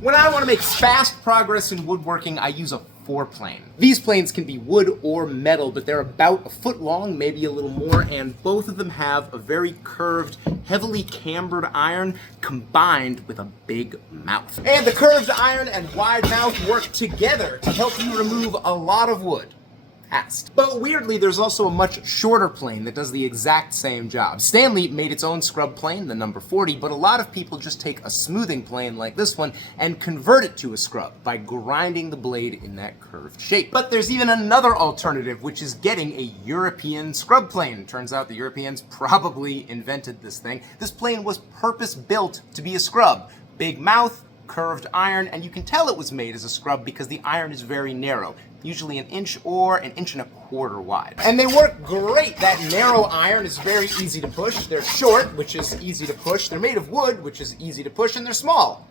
When I want to make fast progress in woodworking, I use a 4-plane. These planes can be wood or metal, but they're about a foot long, maybe a little more, and both of them have a very curved, heavily cambered iron combined with a big mouth. And the curved iron and wide mouth work together to help you remove a lot of wood. Fast. But weirdly, there's also a much shorter plane that does the exact same job. Stanley made its own scrub plane, the number 40, but a lot of people just take a smoothing plane like this one and convert it to a scrub by grinding the blade in that curved shape. But there's even another alternative, which is getting a European scrub plane. Turns out the Europeans probably invented this thing. This plane was purpose-built to be a scrub. Big mouth, curved iron, and you can tell it was made as a scrub because the iron is very narrow, usually an inch or an inch and a quarter wide. And they work great. That narrow iron is very easy to push. They're short, which is easy to push. They're made of wood, which is easy to push, and they're small,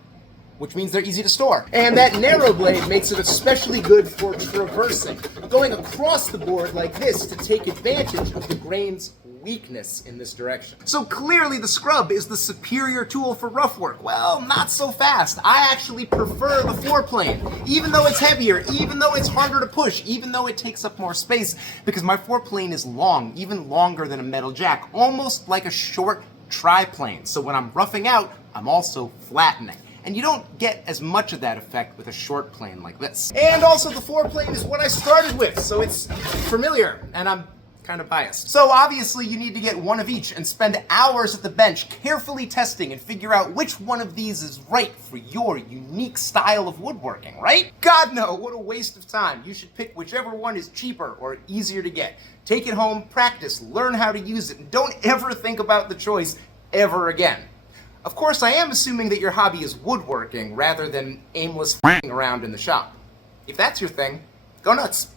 which means they're easy to store. And that narrow blade makes it especially good for traversing, going across the board like this to take advantage of the grain's weakness in this direction. So clearly the scrub is the superior tool for rough work. Well, not so fast. I actually prefer the 4-plane, even though it's heavier, even though it's harder to push, even though it takes up more space, because my 4-plane is long, even longer than a metal jack, almost like a short triplane. So when I'm roughing out, I'm also flattening. And you don't get as much of that effect with a short plane like this. And also the 4-plane is what I started with, so it's familiar, and I'm kind of biased. So obviously you need to get one of each and spend hours at the bench carefully testing and figure out which one of these is right for your unique style of woodworking, right? God no, what a waste of time. You should pick whichever one is cheaper or easier to get. Take it home, practice, learn how to use it, and don't ever think about the choice ever again. Of course, I am assuming that your hobby is woodworking rather than aimless f***ing around in the shop. If that's your thing, go nuts.